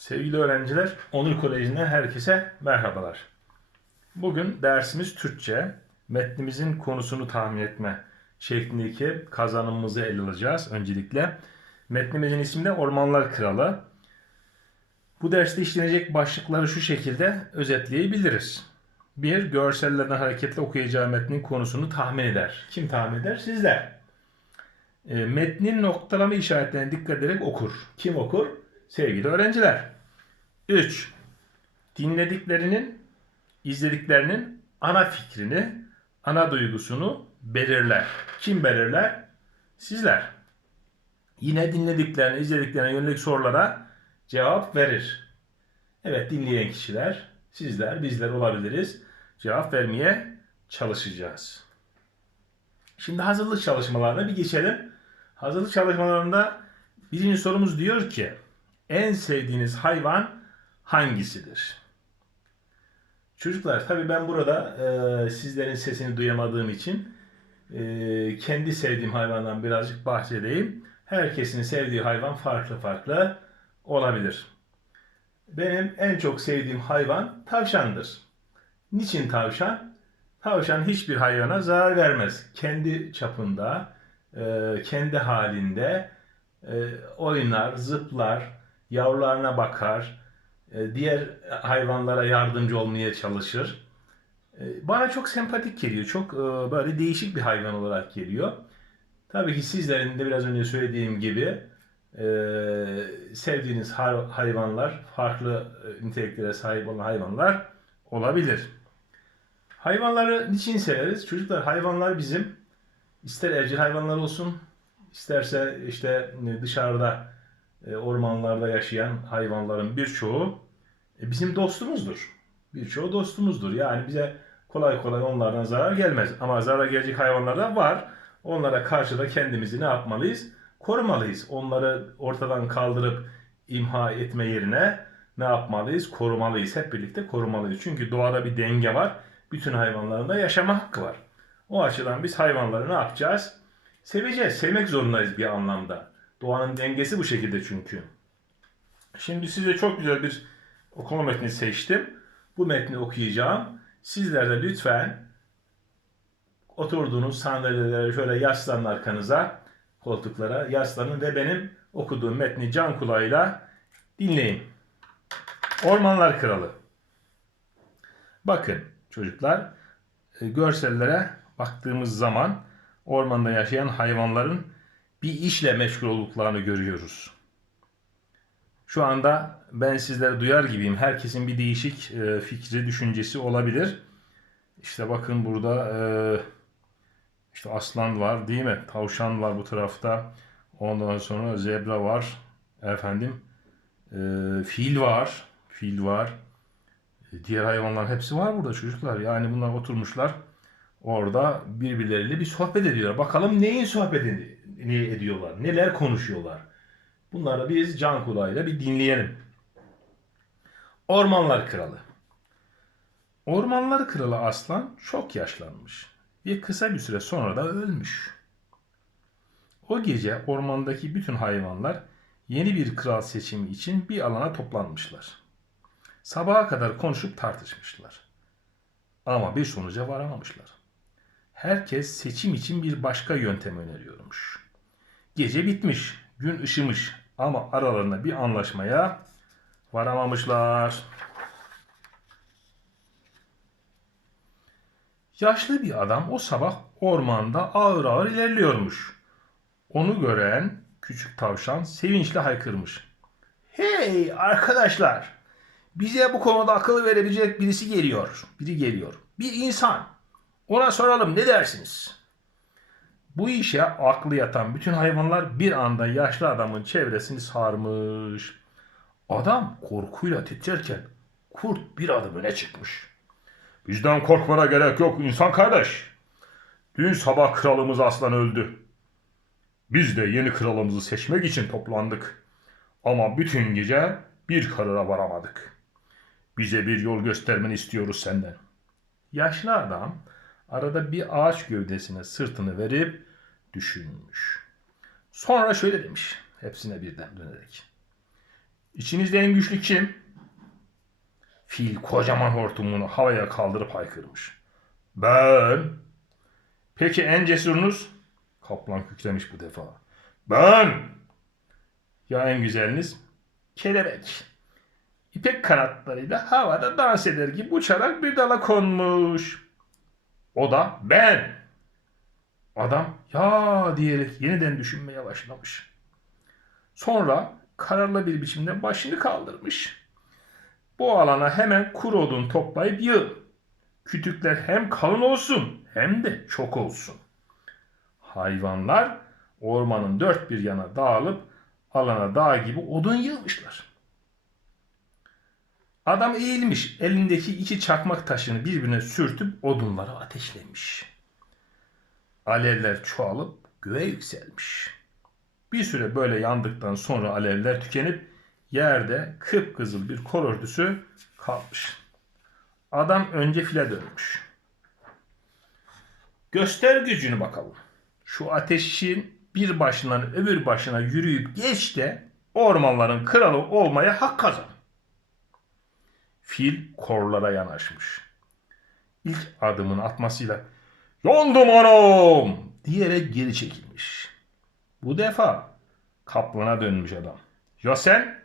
Sevgili öğrenciler, Onur Koleji'nden herkese merhabalar. Bugün dersimiz Türkçe. Metnimizin konusunu tahmin etme şeklindeki kazanımımızı ele alacağız öncelikle. Metnimizin ismi de Ormanlar Kralı. Bu derste işlenecek başlıkları şu şekilde özetleyebiliriz. Bir, görsellerden hareketle okuyacağı metnin konusunu tahmin eder. Kim tahmin eder? Sizler. E, metnin noktalama işaretlerine dikkat ederek okur. Kim okur? Sevgili öğrenciler. 3. Dinlediklerinin, izlediklerinin ana fikrini, ana duygusunu belirler. Kim belirler? Sizler. Yine dinlediklerine, izlediklerine yönelik sorulara cevap verir. Evet dinleyen kişiler, sizler, bizler olabiliriz. Cevap vermeye çalışacağız. Şimdi hazırlık çalışmalarına bir geçelim. Hazırlık çalışmalarında birinci sorumuz diyor ki en sevdiğiniz hayvan hangisidir? Çocuklar tabii ben burada e, sizlerin sesini duyamadığım için e, kendi sevdiğim hayvandan birazcık bahsedeyim. Herkesin sevdiği hayvan farklı farklı olabilir. Benim en çok sevdiğim hayvan tavşandır. Niçin tavşan? Tavşan hiçbir hayvana zarar vermez. Kendi çapında, e, kendi halinde e, oynar, zıplar, yavrularına bakar, e, diğer hayvanlara yardımcı olmaya çalışır. E, Bana çok sempatik geliyor, çok e, böyle değişik bir hayvan olarak geliyor. Tabii ki sizlerin de biraz önce söylediğim gibi sevdiğiniz hay- hayvanlar, farklı niteliklere sahip olan hayvanlar olabilir. Hayvanları niçin severiz? Çocuklar hayvanlar bizim ister evcil hayvanlar olsun, isterse işte dışarıda ormanlarda yaşayan hayvanların birçoğu e, bizim dostumuzdur. Birçoğu dostumuzdur. Yani bize kolay kolay onlardan zarar gelmez. Ama zarar gelecek hayvanlar da var. Onlara karşı da kendimizi ne yapmalıyız? Korumalıyız. Onları ortadan kaldırıp imha etme yerine ne yapmalıyız? Korumalıyız. Hep birlikte korumalıyız. Çünkü doğada bir denge var. Bütün hayvanların da yaşama hakkı var. O açıdan biz hayvanları ne yapacağız? Seveceğiz. Sevmek zorundayız bir anlamda. Doğanın dengesi bu şekilde çünkü. Şimdi size çok güzel bir okuma metni seçtim. Bu metni okuyacağım. Sizler de lütfen oturduğunuz sandalyelere şöyle yaslanın arkanıza, koltuklara yaslanın ve benim okuduğum metni can kulağıyla dinleyin. Ormanlar Kralı. Bakın çocuklar, e, görsellere baktığımız zaman ormanda yaşayan hayvanların bir işle meşgul olduklarını görüyoruz. Şu anda ben sizleri duyar gibiyim. Herkesin bir değişik e, fikri, düşüncesi olabilir. İşte bakın burada e, işte aslan var değil mi? Tavşan var bu tarafta. Ondan sonra zebra var. Efendim e, fil var. Fil var. Diğer hayvanların hepsi var burada çocuklar. Yani bunlar oturmuşlar. Orada birbirleriyle bir sohbet ediyorlar. Bakalım neyin sohbetini ne ediyorlar? Neler konuşuyorlar? Bunları biz can kulağıyla bir dinleyelim. Ormanlar Kralı. Ormanlar Kralı Aslan çok yaşlanmış ve kısa bir süre sonra da ölmüş. O gece ormandaki bütün hayvanlar yeni bir kral seçimi için bir alana toplanmışlar. Sabaha kadar konuşup tartışmışlar. Ama bir sonuca varamamışlar. Herkes seçim için bir başka yöntem öneriyormuş. Gece bitmiş, gün ışımış ama aralarında bir anlaşmaya varamamışlar. Yaşlı bir adam o sabah ormanda ağır ağır ilerliyormuş. Onu gören küçük tavşan sevinçle haykırmış. Hey arkadaşlar! Bize bu konuda akıl verebilecek birisi geliyor. Biri geliyor. Bir insan. Ona soralım ne dersiniz? Bu işe aklı yatan bütün hayvanlar bir anda yaşlı adamın çevresini sarmış. Adam korkuyla titrerken kurt bir adım öne çıkmış. Bizden korkmana gerek yok insan kardeş. Dün sabah kralımız aslan öldü. Biz de yeni kralımızı seçmek için toplandık. Ama bütün gece bir karara varamadık. Bize bir yol göstermeni istiyoruz senden. Yaşlı adam arada bir ağaç gövdesine sırtını verip düşünmüş. Sonra şöyle demiş hepsine birden dönerek. İçinizde en güçlü kim? Fil kocaman hortumunu havaya kaldırıp haykırmış. Ben. Peki en cesurunuz? Kaplan kükremiş bu defa. Ben. Ya en güzeliniz? Kelebek. İpek kanatlarıyla havada dans eder gibi uçarak bir dala konmuş. O da ben. Adam ya diyerek yeniden düşünmeye başlamış. Sonra kararlı bir biçimde başını kaldırmış. Bu alana hemen kuru odun toplayıp yığ. Kütükler hem kalın olsun hem de çok olsun. Hayvanlar ormanın dört bir yana dağılıp alana dağ gibi odun yığmışlar. Adam eğilmiş elindeki iki çakmak taşını birbirine sürtüp odunları ateşlemiş. Alevler çoğalıp göğe yükselmiş. Bir süre böyle yandıktan sonra alevler tükenip yerde kıpkızıl bir kor örtüsü kalmış. Adam önce file dönmüş. Göster gücünü bakalım. Şu ateşin bir başından öbür başına yürüyüp geç de ormanların kralı olmaya hak kazan. Fil korlara yanaşmış. İlk adımını atmasıyla yandım anam diyerek geri çekilmiş. Bu defa kaplana dönmüş adam. Ya sen?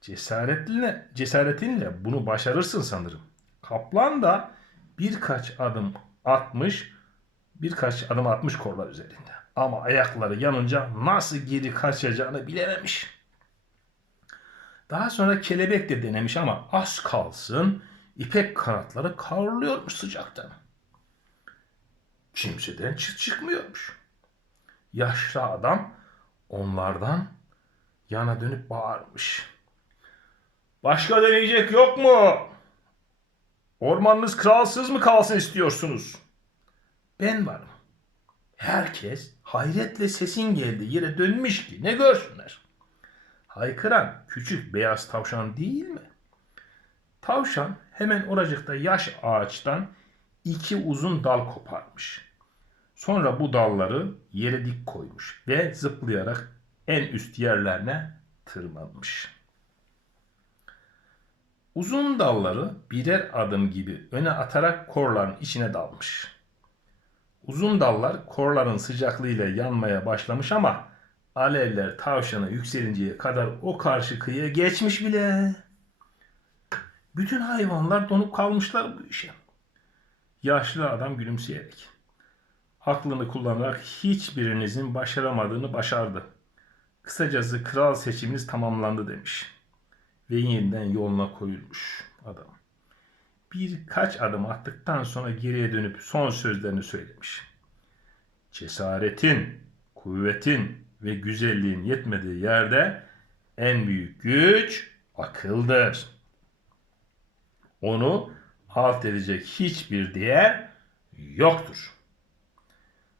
Cesaretinle, cesaretinle bunu başarırsın sanırım. Kaplan da birkaç adım atmış, birkaç adım atmış korlar üzerinde. Ama ayakları yanınca nasıl geri kaçacağını bilememiş. Daha sonra kelebek de denemiş ama az kalsın ipek kanatları kavruluyormuş sıcaktan. Kimseden çıt çıkmıyormuş. Yaşlı adam onlardan yana dönüp bağırmış. Başka deneyecek yok mu? Ormanınız kralsız mı kalsın istiyorsunuz? Ben varım. Herkes hayretle sesin geldiği yere dönmüş ki ne görsünler. Haykıran küçük beyaz tavşan değil mi? Tavşan hemen oracıkta yaş ağaçtan iki uzun dal koparmış. Sonra bu dalları yere dik koymuş ve zıplayarak en üst yerlerine tırmanmış. Uzun dalları birer adım gibi öne atarak korların içine dalmış. Uzun dallar korların sıcaklığıyla yanmaya başlamış ama alevler tavşana yükselinceye kadar o karşı kıyıya geçmiş bile. Bütün hayvanlar donup kalmışlar bu işe. Yaşlı adam gülümseyerek. Aklını kullanarak hiçbirinizin başaramadığını başardı. Kısacası kral seçiminiz tamamlandı demiş. Ve yeniden yoluna koyulmuş adam. Birkaç adım attıktan sonra geriye dönüp son sözlerini söylemiş. Cesaretin, kuvvetin ve güzelliğin yetmediği yerde en büyük güç akıldır. Onu alt edecek hiçbir değer yoktur.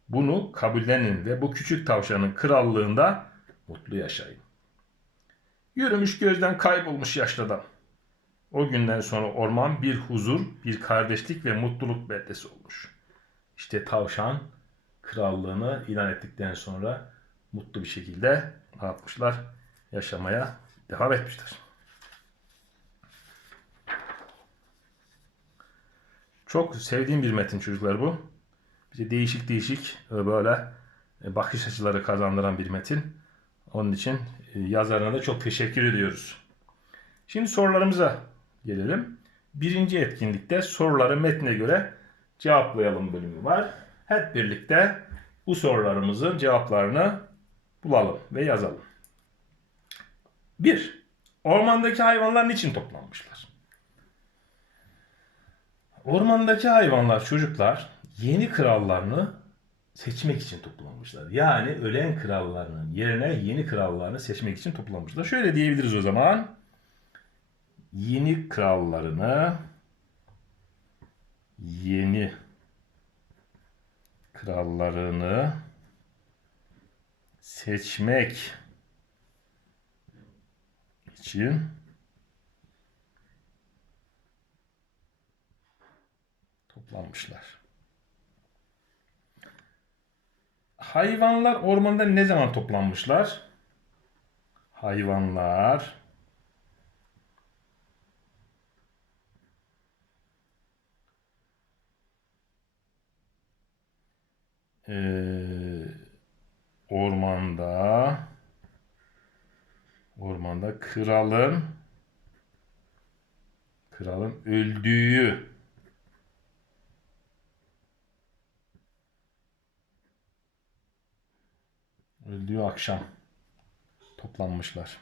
Bunu kabullenin ve bu küçük tavşanın krallığında mutlu yaşayın. Yürümüş gözden kaybolmuş yaşlı adam. O günden sonra orman bir huzur, bir kardeşlik ve mutluluk beldesi olmuş. İşte tavşan krallığını ilan ettikten sonra mutlu bir şekilde ne yapmışlar? Yaşamaya devam etmişler. Çok sevdiğim bir metin çocuklar bu. Bize değişik değişik e, böyle e, bakış açıları kazandıran bir metin. Onun için e, yazarına da çok teşekkür ediyoruz. Şimdi sorularımıza gelelim. Birinci etkinlikte soruları metne göre cevaplayalım bölümü var. Hep birlikte bu sorularımızın cevaplarını bulalım ve yazalım. 1. Ormandaki hayvanlar niçin toplanmışlar? Ormandaki hayvanlar çocuklar yeni krallarını seçmek için toplanmışlar. Yani ölen krallarının yerine yeni krallarını seçmek için toplanmışlar. Şöyle diyebiliriz o zaman. Yeni krallarını yeni krallarını seçmek için toplanmışlar. Hayvanlar ormanda ne zaman toplanmışlar? Hayvanlar ee, ormanda ormanda kralın kralın öldüğü öldüğü akşam toplanmışlar.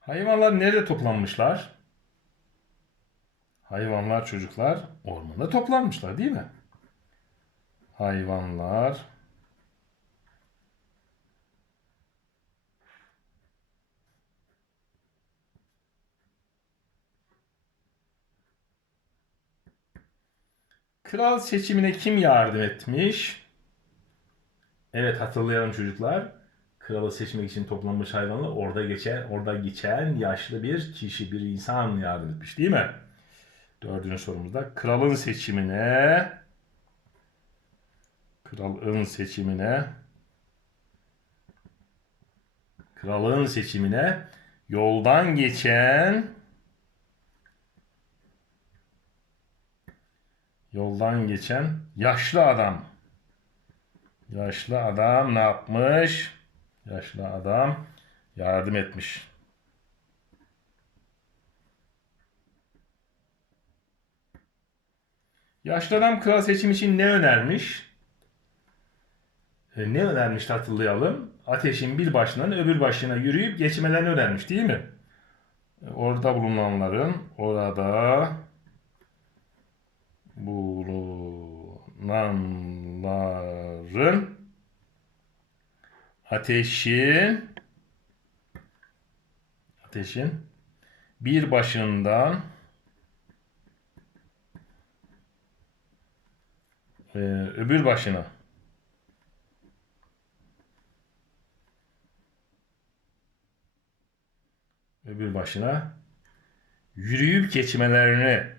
Hayvanlar nerede toplanmışlar? Hayvanlar çocuklar ormanda toplanmışlar değil mi? Hayvanlar Kral seçimine kim yardım etmiş? Evet hatırlayalım çocuklar. Kralı seçmek için toplanmış hayvanlar orada geçen orada geçen yaşlı bir kişi, bir insan yardım etmiş değil mi? Dördüncü sorumuzda kralın seçimine kralın seçimine kralın seçimine yoldan geçen yoldan geçen yaşlı adam yaşlı adam ne yapmış? Yaşlı adam yardım etmiş. Yaşlı adam kral seçim için ne önermiş? E, ne önermiş hatırlayalım. Ateşin bir başından öbür başına yürüyüp geçmelerini önermiş değil mi? E, Orada bulunanların orada bulunanların ateşin ateşin bir başından e, öbür başına öbür başına yürüyüp geçmelerini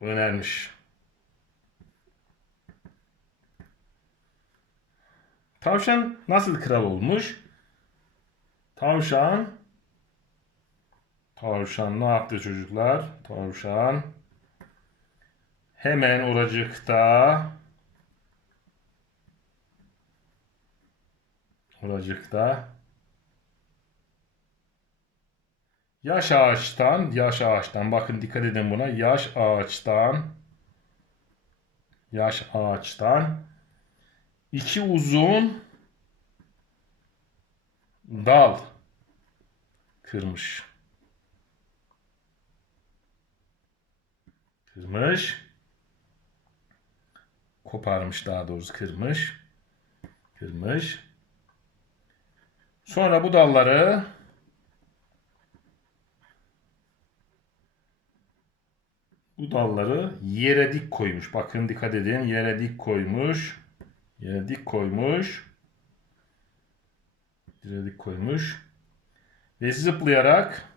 önermiş. Tavşan nasıl kral olmuş? Tavşan. Tavşan ne yaptı çocuklar? Tavşan. Hemen oracıkta. Oracıkta. Yaş ağaçtan yaş ağaçtan. Bakın dikkat edin buna. Yaş ağaçtan. Yaş ağaçtan. İki uzun dal kırmış. Kırmış. Koparmış daha doğrusu kırmış. Kırmış. Sonra bu dalları bu dalları yere dik koymuş. Bakın dikkat edin. Yere dik koymuş. Yere dik koymuş. Dik koymuş. Ve zıplayarak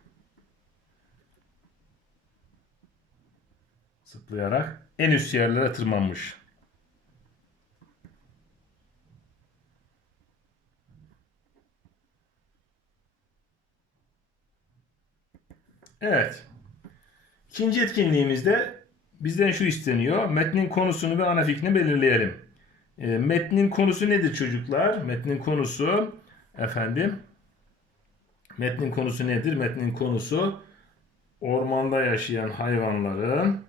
zıplayarak en üst yerlere tırmanmış. Evet. İkinci etkinliğimizde bizden şu isteniyor. Metnin konusunu ve ana fikrini belirleyelim. E, metnin konusu nedir çocuklar? Metnin konusu efendim metnin konusu nedir? Metnin konusu ormanda yaşayan hayvanların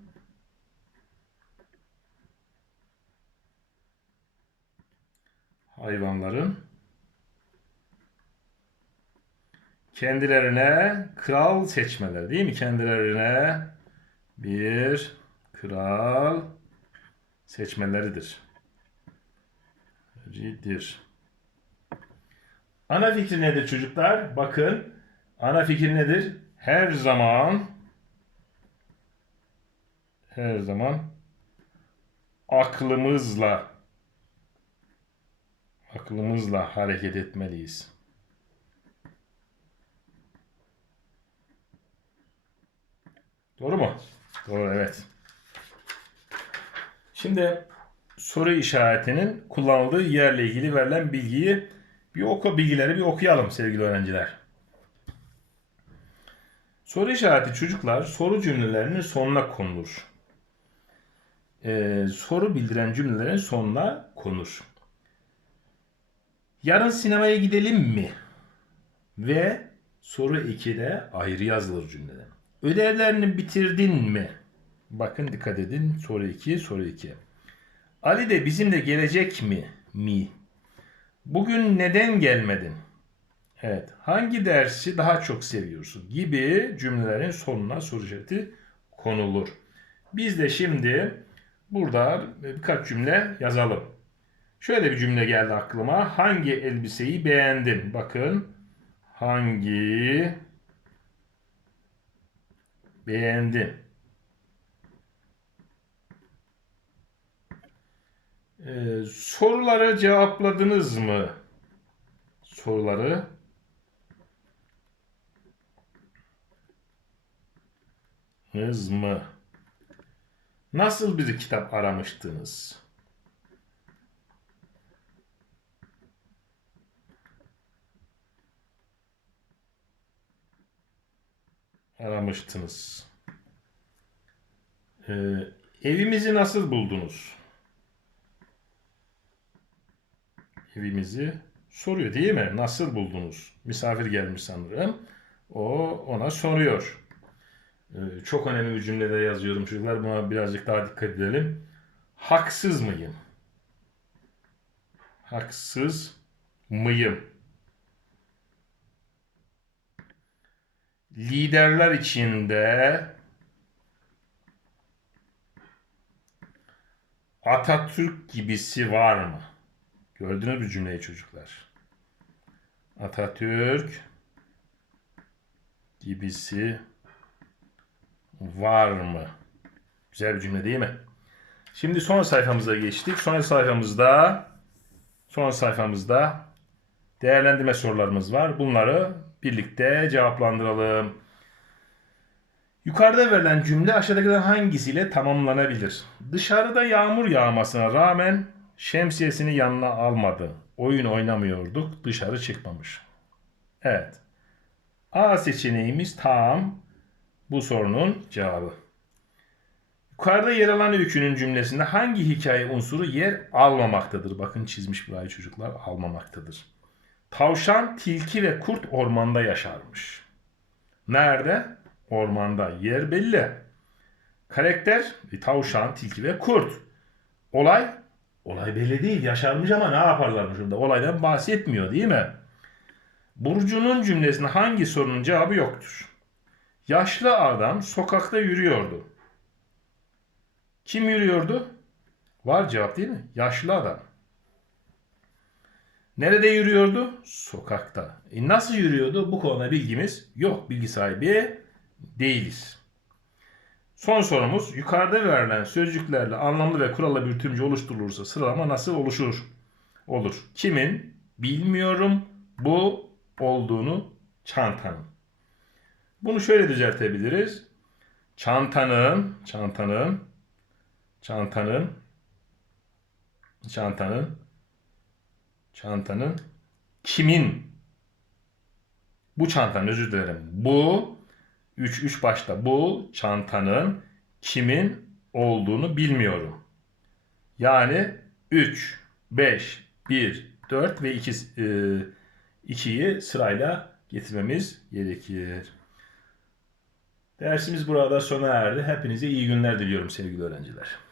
hayvanların kendilerine kral seçmeleri değil mi? Kendilerine bir kral seçmeleridir. Ridir. Ana fikri nedir çocuklar? Bakın ana fikir nedir? Her zaman her zaman aklımızla aklımızla hareket etmeliyiz. Doğru mu? Doğru evet. Şimdi soru işaretinin kullanıldığı yerle ilgili verilen bilgiyi bir oku bilgileri bir okuyalım sevgili öğrenciler. Soru işareti çocuklar soru cümlelerinin sonuna konulur. Ee, soru bildiren cümlelerin sonuna konur. Yarın sinemaya gidelim mi? Ve soru 2'de ayrı yazılır cümlede. Ödevlerini bitirdin mi? Bakın dikkat edin. Soru 2, soru 2. Ali de bizimle gelecek mi? Mi. Bugün neden gelmedin? Evet. Hangi dersi daha çok seviyorsun? Gibi cümlelerin sonuna soru işareti konulur. Biz de şimdi burada birkaç cümle yazalım. Şöyle bir cümle geldi aklıma. Hangi elbiseyi beğendin? Bakın. Hangi beğendin? Ee, soruları cevapladınız mı? Soruları Nız mı? Nasıl bir kitap aramıştınız? Aramıştınız. Ee, evimizi nasıl buldunuz? Evimizi soruyor değil mi? Nasıl buldunuz? Misafir gelmiş sanırım. O ona soruyor. Ee, çok önemli bir cümlede yazıyorum çocuklar. Buna birazcık daha dikkat edelim. Haksız mıyım? Haksız mıyım? Liderler içinde Atatürk gibisi var mı? Gördünüz mü cümleyi çocuklar? Atatürk gibisi var mı? Güzel bir cümle değil mi? Şimdi son sayfamıza geçtik. Son sayfamızda son sayfamızda değerlendirme sorularımız var. Bunları birlikte cevaplandıralım. Yukarıda verilen cümle aşağıdakilerden hangisiyle tamamlanabilir? Dışarıda yağmur yağmasına rağmen şemsiyesini yanına almadı. Oyun oynamıyorduk, dışarı çıkmamış. Evet. A seçeneğimiz tam bu sorunun cevabı. Yukarıda yer alan öykünün cümlesinde hangi hikaye unsuru yer almamaktadır? Bakın çizmiş burayı çocuklar almamaktadır. Tavşan, tilki ve kurt ormanda yaşarmış. Nerede? Ormanda. Yer belli. Karakter e, tavşan, tilki ve kurt. Olay olay belli değil. Yaşarmış ama ne yaparlarmış burada? Olaydan bahsetmiyor değil mi? Burcu'nun cümlesinde hangi sorunun cevabı yoktur? Yaşlı adam sokakta yürüyordu. Kim yürüyordu? Var cevap değil mi? Yaşlı adam. Nerede yürüyordu? Sokakta. E nasıl yürüyordu? Bu konuda bilgimiz yok. Bilgi sahibi değiliz. Son sorumuz yukarıda verilen sözcüklerle anlamlı ve kurallı bir oluşturulursa sıralama nasıl oluşur? Olur. Kimin? Bilmiyorum. Bu olduğunu çantanın. Bunu şöyle düzeltebiliriz. Çantanın, çantanın, çantanın, çantanın, çantanın kimin? Bu çantanın özür dilerim. Bu 3 3 başta bu çantanın kimin olduğunu bilmiyorum. Yani 3, 5, 1, 4 ve 2 2'yi sırayla getirmemiz gerekir. Dersimiz burada sona erdi. Hepinize iyi günler diliyorum sevgili öğrenciler.